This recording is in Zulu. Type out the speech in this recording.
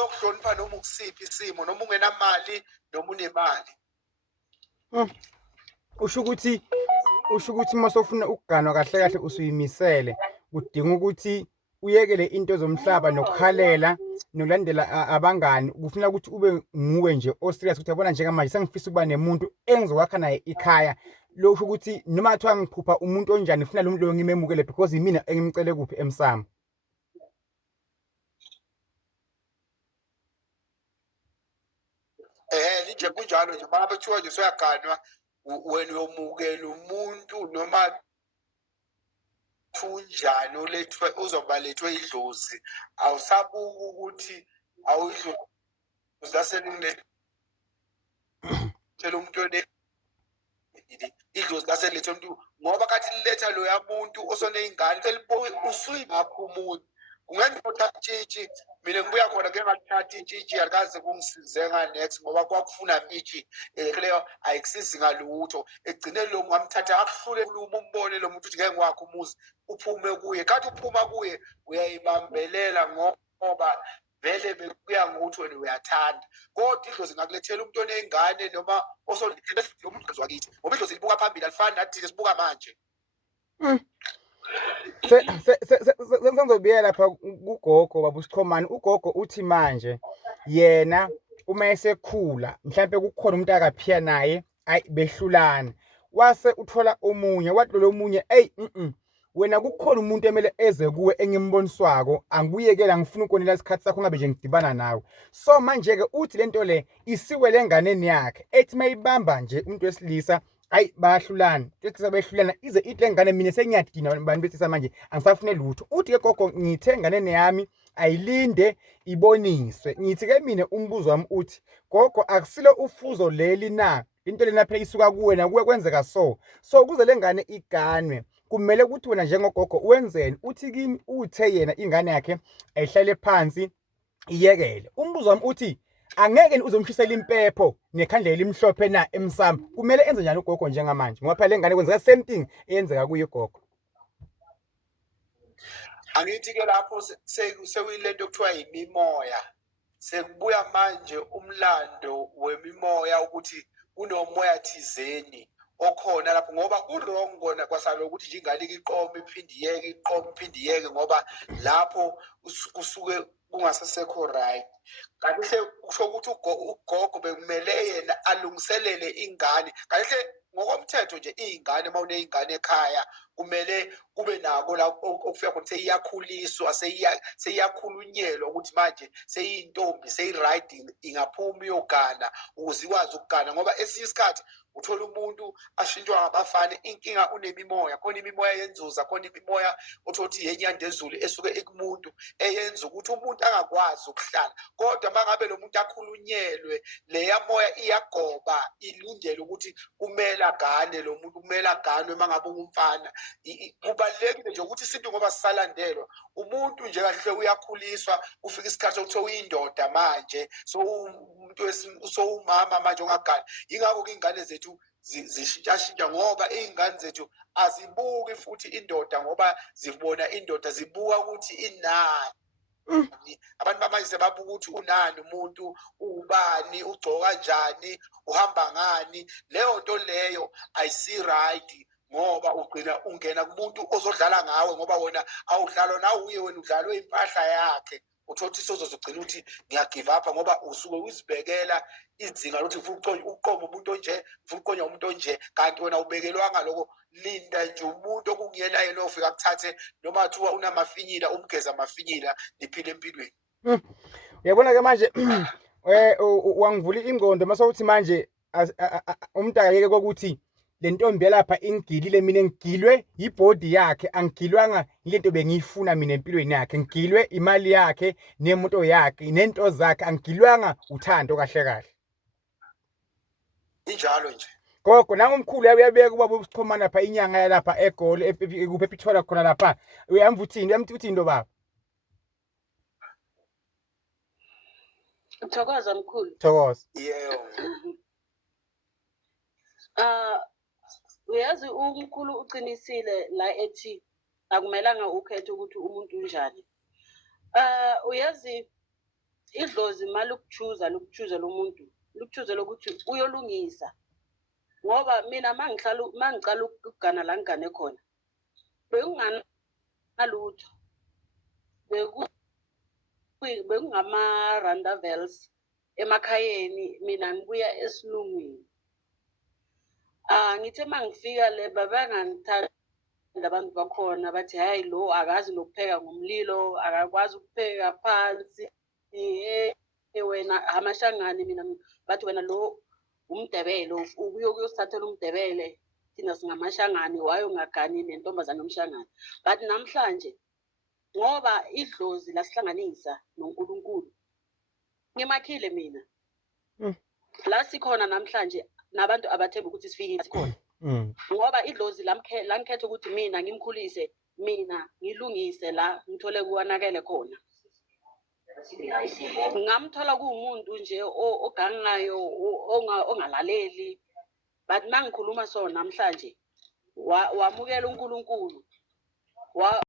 yokuhlonipha noma ukusiphi isimo noma ungenamali noma unemali. Usho ukuthi masofuna ukuganwa kahle kahle usuyimisele kudinga ukuthi uyekele into zomhlaba nokukhalela nokulandela abangani kufuna ukuthi ube nguwe nje oserious ukuthi yabona njengamanje sengifisa ukuba nemuntu engizokwakha naye ikhaya lo usho ukuthi noma kuthiwa ngiphupha umuntu onjani ngifuna lo muntu lo ngimemukele because yimina engimcele kuphi emsamo. Nje kunjalo nje uma bethiwa nje soyaganwa wena uyomukela umuntu noma kunjani olethwe uzoba lethwe idlozi awusabuka ukuthi awuyidlozi laselethela umuntu idlozi laselethwe umuntu ngoba kathi liletha lo yamuntu osoneyingane usuyingakho umuntu kungenza uthathe mina ngibuya khona ke ngathatha intshitshi yakaze kungisize next ngoba kwakufuna intshitshi leyo ayikusizi ngalutho egcine lo ngamthatha akuhlule kuluma umbone lo muntu ukuthi ngeke ngwakho umuzi uphume kuye kathi uphuma kuye uyayibambelela ngoba vele bekuya ngokuthi wena uyathanda kodwa idlozi ngakulethela umuntu oneyingane noma osondlile lo muntu ngizwakithi ngoba idlozi libuka phambili alifani nathi sibuka manje. Sengizobuyela lapha kugogo baba uSichomane. Ugogo uthi manje yena uma esekhula mhlambe kukhona umuntu akaphiya naye behlulana wase uthola omunye wathi lo munye wena kukhona umuntu emele eze kuwe engimboniswako angikuyekela ngifuna ukonela isikhathi sakho ngabe nje ngidibana nawe so manje ke uthi lento le isiwe lenganeni yakhe ethi mayibamba nje umuntu wesilisa bayahlulana ethi sebehlulana ize ithi lengane mina sengiyadina abantu bethi manje angisafune lutho uthi ke gogo ngithe nganene yami ayilinde iboniswe ngithi ke mina umbuzo wami uthi gogo akusilo ufuzo leli na into lena phela isuka kuwena kuwe kwenzeka so kuze lengane iganwe kumele ukuthi wena njengogogo wenzeni uthi kimi uthe yena ingane yakhe ayihlale phansi iyekele umbuzo wami uthi angeke uzomshisela impepho nekhandlela elimhlophe na emsamo kumele enze njani ugogo njengamanje ngoba phela lengane kwenzeka same thing eyenzeka kuye gogo. Angithi ke lapho sekuyilento okuthiwa yimimoya sekubuya manje umlando wemimoya ukuthi kunomoya thizeni okhona lapho ngoba urong kona kwasalo ukuthi nje ingalika iqoma iphinde iyeke ngoba lapho kusuke kungasesekho right. Kahle kusho ukuthi ugogo bekumele yena alungiselele ingane kahle ngokomthetho nje izingane uma uneyingane ekhaya kumele kube nako la okufika khona seyiyakhuliswa seyiyakhulunyelwa ukuthi manje seyintombi seyi-right ingaphuma iyogana ukuze ikwazi ukugana ngoba esinye isikhathi uthola umuntu ashintshwa ngabafana inkinga unemimoya khona imimoya yenzuza khona imimoya othothi yenyanda ezulu esuke ekumuntu eyenza ukuthi umuntu angakwazi ukuhlala kodwa mangabe lo muntu akhulunyelwe leya moya iyagoba ilungele ukuthi kumele agane lo muntu kumele aganwe mangabe ungumfana kubalekile nje ukuthi isinto ngoba sisalandelwa umuntu nje kahle uyakhuliswa ufika isikhathi sokuthi uyindoda manje so umuntu so umama manje ongagani ingakho ingane zethu zishintsha ngoba izingane zethu azibuki futhi indoda ngoba zibona indoda zibuka ukuthi inani abantu bamanje sebabuka ukuthi unani umuntu ubani ugcoka kanjani uhamba ngani leyo nto leyo ayisi right ngoba ugcina ungena kumuntu ozodlala ngawe ngoba wena awudlalwa nawuye wena udlalwe impahla yakhe uthothi sozogcina ukuthi ngiyagive up ngoba usuke uzibekela izinga lokuthi ufuna uqoma umuntu onje ufuna uqonya umuntu onje kanti wena ubekelwanga lokho linda nje umuntu okungiyena yena ofika kuthathe noma kuthiwa unamafinyila umgeza amafinyila liphile empilweni. Uyabona ke manje wangivula ingqondo masawuthi manje umuntu akayeke kokuthi le ntombi yalapha ingilile mina ngigilwe yibody yakhe angigilwanga ilento bengiyifuna mina empilweni yakhe ngigilwe imali yakhe nemoto yakhe nento zakhe angigilwanga uthando kahle kahle injalo nje gogo nami umkhulu uyabeka ubaba uSichomane lapha inyanga yalapha egoli kuphi epithola khona lapha uyamvuthini into baba Thokoza mkhulu thokoza yebo uyazi umkhulu uqinisile la ethi akumelanga ukhethe ukuthi umuntu unjani uyazi Idlozi malukuchuza lo muntu lukuchuze lokuthi uyolungisa ngoba mina mangicala ukugana la ngigane khona bekunganalutho bekungama-randavels emakhayeni mina ngibuya esilungwini. Ngithe mangifika le babangangithanda abantu bakhona bathi hayi lo akazi nokupheka ngomlilo akakwazi ukupheka phansi wena amashangane mina bathi wena lo umdebele ukuyosithathela umdebele thina singamashangane waye ungagani nentombazane yomshangane. But namhlanje ngoba idlozi lasihlanganisa noNkulunkulu ngimakhile mina la sikhona namhlanje nabantu abathemba ukuthi sifikile sikhona ngoba idlozi langikhetha ukuthi mina ngimkhulise mina ngilungise la ngithole kuwanakele khona. Ngamthola kuwumuntu nje ogangayo ongalaleli but mangikhuluma sona namhlanje wamukela uNkulunkulu